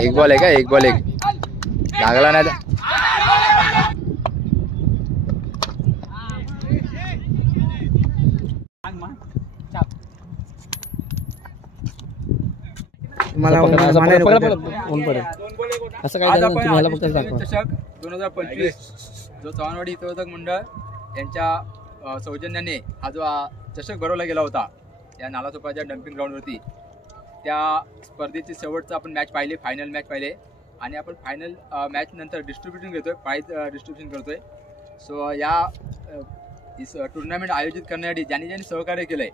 एक बॉल आहे का? एक बॉल एक लागला नाही. मला असं काय झालं तुम्ही ह्याला फक्त दाखवा. चषक 2025 जो चव्हाणवाडी हितवर्धक मंडळ यांच्या सौजन्याने हा जो चषक भरवला गेला होता या नालासोपाच्या डम्पिंग ग्राउंडवरती, त्या स्पर्धेची शेवटचं आपण मॅच पाहिले, फायनल मॅच पाहिले. आणि आपण फायनल मॅच नंतर डिस्ट्रीब्युशन घेतोय, प्राईज डिस्ट्रीब्युशन करतोय. सो या टुर्नामेंट आयोजित करण्यासाठी ज्यांनी ज्यांनी सहकार्य केलंय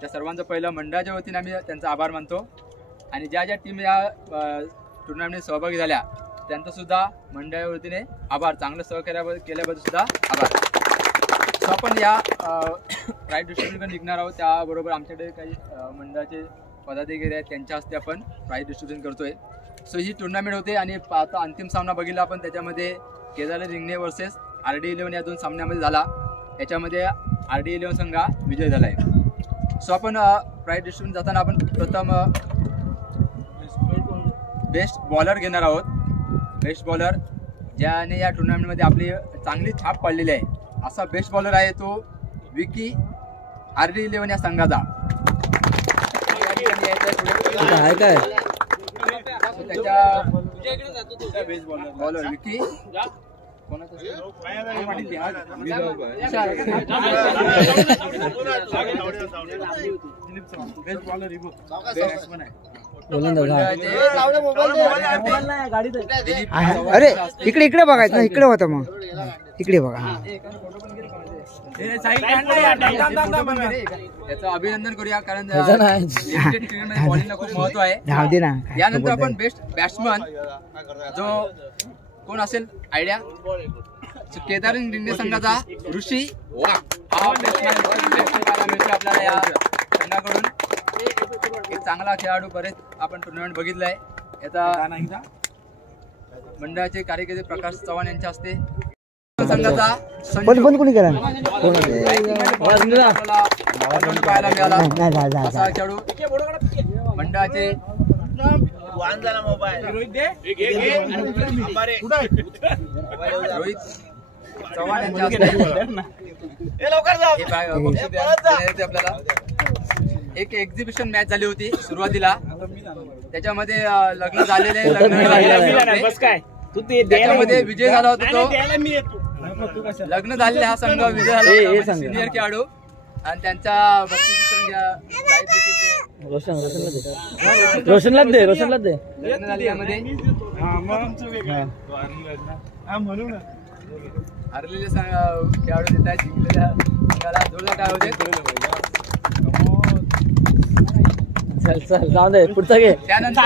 त्या सर्वांचं पहिलं मंडळाच्या वतीने आम्ही त्यांचा आभार मानतो. आणि ज्या ज्या टीम या टुर्नामेंटमध्ये सहभागी झाल्या त्यांचा सुद्धा मंडळाच्या वतीने आभार. चांगलं सहकार्य केल्याबद्दल सुद्धा आभार. सो आपण या प्राईज डिस्ट्रीब्युशन निघणार आहोत. त्याबरोबर आमच्याकडे काही मंडळाचे पदाधिकारी आहेत, त्यांच्या हस्ते आपण प्राईज डिस्ट्रीब्युशन करतोय. सो ही टुर्नामेंट होते आणि आता अंतिम सामना बघितला आपण. त्याच्यामध्ये केदारली रिंगणे वर्सेस RD11 या 2 सामन्यामध्ये झाला. याच्यामध्ये RD11 संघ विजय झाला आहे. सो आपण प्राईज डिस्ट्रीब्युशन जाताना आपण प्रथम बेस्ट बॉलर घेणार आहोत. बेस्ट बॉलर ज्याने या टुर्नामेंटमध्ये आपली चांगली छाप पाडलेली आहे असा बेस्ट बॉलर आहे तो विकी RD11 या संघाचा. आहे काय त्याच्या बेस्ट बॉलर विकी अरे इकडे इकडे बघायचं, इकडे होतं मग इकडे बघा. याचं अभिनंदन करूया कारण बॉलिंगला खूप महत्व आहे. यानंतर आपण बेस्ट बॅट्समन जो कोण असेल आयडिया? केदार रिंगणे संघाचा ऋषी वाघ हा बॅट्समन आपल्याला या संघाकडून. एक चांगला खेळाडू, बरेच आपण टुर्नामेंट बघितलाय. याचा मंडळाचे कार्यकर्ते प्रकाश चव्हाण यांच्या हस्ते संघाचा कोणी केला पाहायला मिळाला असा खेळाडू मंडळाचे रोहित चव्हाण यांच्या हस्ते आपल्याला एक एक्झिबिशन मॅच झाली होती सुरुवातीला. त्याच्यामध्ये लग्न झालेले त्याच्यामध्ये विजय झाला होता तो. लग्न झालेले हा संघ विजय झाला सिनियर खेळाडू. आणि त्यांच्या रोशनलाच दे लग्न झाले यामध्ये हरलेले खेळाडू देत आहेत. जिंकलेल्या संघाला जोरदार टाळ्या होते. चल जाऊ दे पुढचा घे. त्यानंतर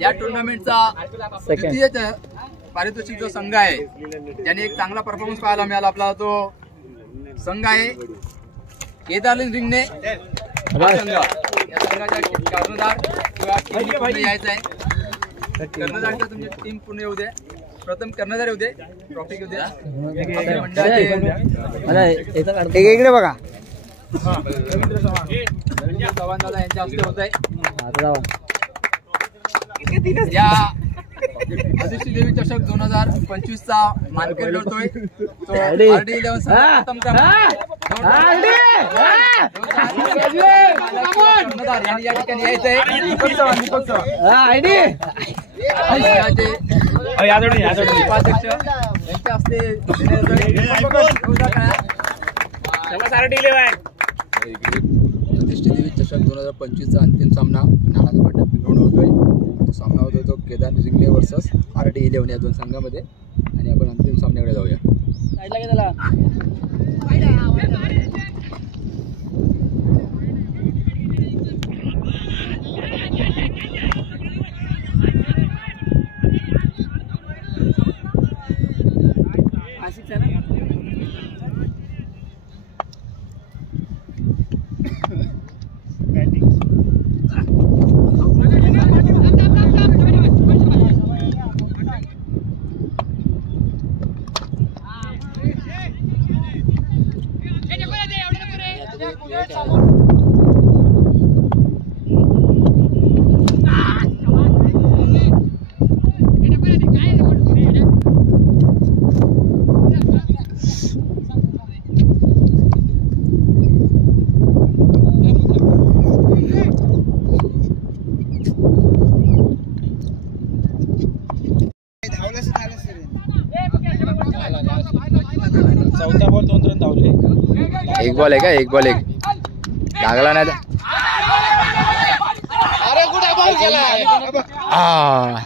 या टुर्नामेंटचा द्वितीय पारितोषिक जो संघ आहे ज्याने एक चांगला परफॉर्मन्स पाहायला मिळाला आपला तो संघ आहे केदारली रिंगणे संघ. या संघाच्या कर्णधार यायचं आहे. कर्णधारच्या तुमची टीम पूर्ण येऊ दे. प्रथम कर्णधार येऊ दे, ट्रॉफी घेऊ द्या. इकडे बघा. चव्हाण दादा यांच्या हस्ते होत आहे. या आदित्य देवी चषक 2025 चा मानकरी ठरतोय तो RD11 प्रथम या ठिकाणी यायचंय. उपाध्यक्ष यांच्या हस्ते प्रतिष्ठित देवी चषक 2025 चा अंतिम सामना नालासोपारा डम्पिंग ग्राउंड होतोय. तो सामना होतोय तो केदार रिंगणे वर्सेस RD11 या 2 संघामध्ये. आणि आपण अंतिम सामन्याकडे जाऊया. चौथा बॉल 2 रन धावले. एक बॉल आहे का? एक बॉल एक लागला नाही अरे कुठे बॉल गेला? आ